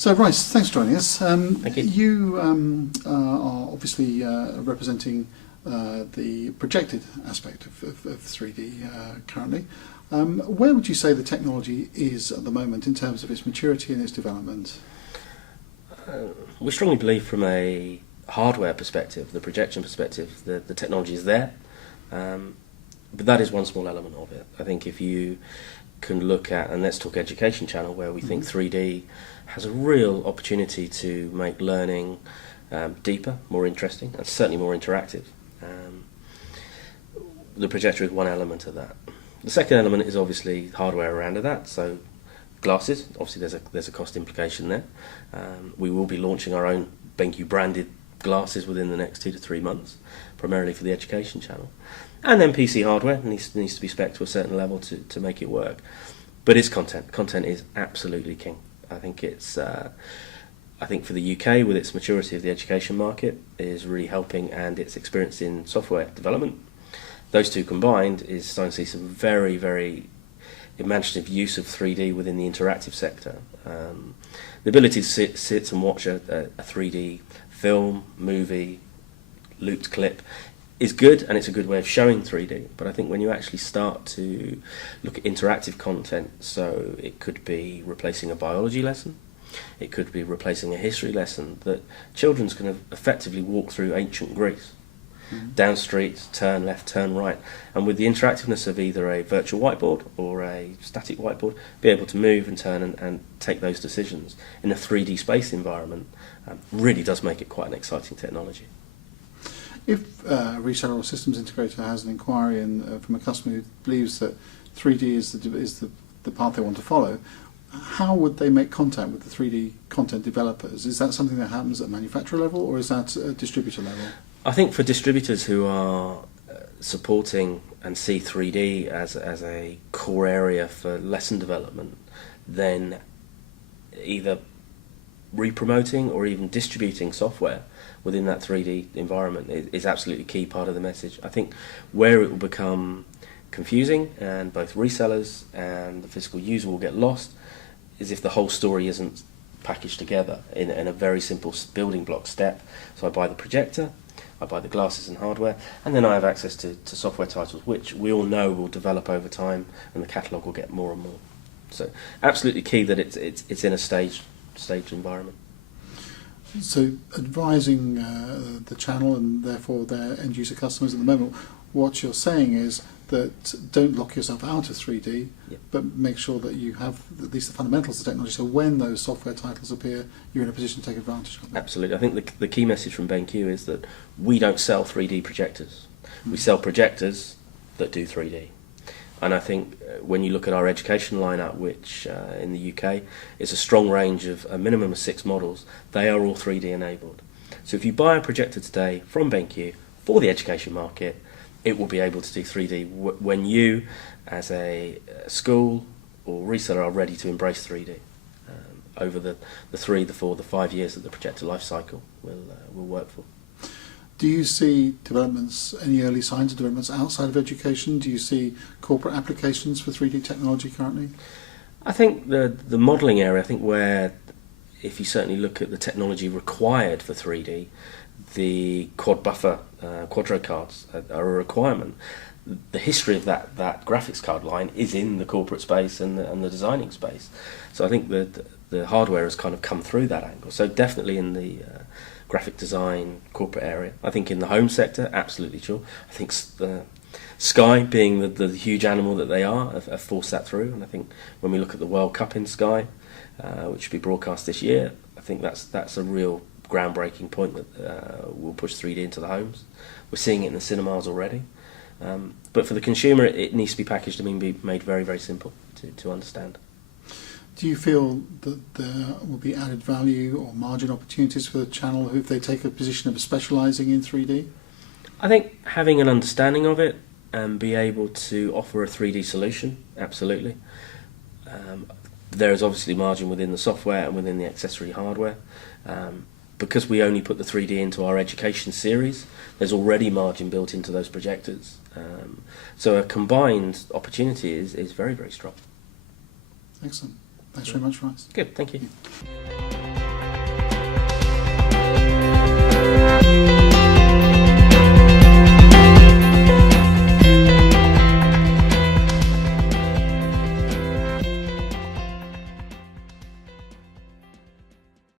So, Royce, thanks for joining us. Thank you. You are obviously representing the projected aspect of 3D currently. Where would you say the technology is at the moment in terms of its maturity and its development? We strongly believe from a hardware perspective, the projection perspective, the technology is there, but that is one small element of it. I think if you can look at, and let's talk education channel, where we think 3D has a real opportunity to make learning deeper, more interesting, and certainly more interactive. The projector is one element of that. The second element is obviously hardware around that, so glasses, obviously there's a cost implication there. We will be launching our own BenQ branded glasses within the next 2 to 3 months, primarily for the education channel. And then PC hardware needs to be spec'd to a certain level to make it work. But it's content. Content is absolutely king. I think for the UK, with its maturity of the education market, is really helping, and its experience in software development. Those two combined is starting to see some very, very imaginative use of 3D within the interactive sector. The ability to sit and watch a 3D film, movie, looped clip is good, and it's a good way of showing 3D. But I think when you actually start to look at interactive content, so it could be replacing a biology lesson, it could be replacing a history lesson, that children's going to effectively walk through ancient Greece. Down streets, turn left, turn right, and with the interactiveness of either a virtual whiteboard or a static whiteboard, be able to move and turn and take those decisions in a 3D space environment really does make it quite an exciting technology. If a reseller or systems integrator has an inquiry from a customer who believes that 3D is the path they want to follow, how would they make contact with the 3D content developers? Is that something that happens at manufacturer level, or is that at distributor level? I think for distributors who are supporting and see 3D as a core area for lesson development, then either re-promoting or even distributing software within that 3D environment is absolutely key part of the message. I think where it will become confusing, and both resellers and the physical user will get lost, is if the whole story isn't packaged together in a very simple building block step. So I buy the projector, I buy the glasses and hardware, and then I have access to software titles, which we all know will develop over time, and the catalogue will get more and more. So absolutely key that it's in a staged environment. So advising the channel and therefore their end user customers at the moment, what you're saying is that don't lock yourself out of 3D, but make sure that you have at least the fundamentals of technology, so when those software titles appear, you're in a position to take advantage of them. Absolutely. I think the key message from BenQ is that we don't sell 3D projectors. We sell projectors that do 3D. And I think when you look at our education lineup, which in the UK is a strong range of a minimum of 6 models, they are all 3D enabled. So if you buy a projector today from BenQ for the education market, it will be able to do 3D when you, as a school or reseller, are ready to embrace 3D over the 3, the 4, the 5 years that the projector life cycle will work for. Do you see developments, any early signs of developments outside of education? Do you see corporate applications for 3D technology currently? I think the modelling area, I think where, if you certainly look at the technology required for 3D, the quad buffer quadro cards are a requirement. The history of that graphics card line is in the corporate space and the designing space. So I think the hardware has kind of come through that angle. So definitely in the graphic design corporate area. I think in the home sector, absolutely sure. I think Sky, being the huge animal that they are, have forced that through. And I think when we look at the World Cup in Sky, which will be broadcast this year, I think that's a real groundbreaking point that will push 3D into the homes. We're seeing it in the cinemas already. But for the consumer, it needs to be packaged and be made very, very simple to understand. Do you feel that there will be added value or margin opportunities for the channel if they take a position of specialising in 3D? I think having an understanding of it and be able to offer a 3D solution, absolutely. There is obviously margin within the software and within the accessory hardware. Because we only put the 3D into our education series, there's already margin built into those projectors. So a combined opportunity is very, very strong. Excellent. Thanks very much, Royce. Good, thank you.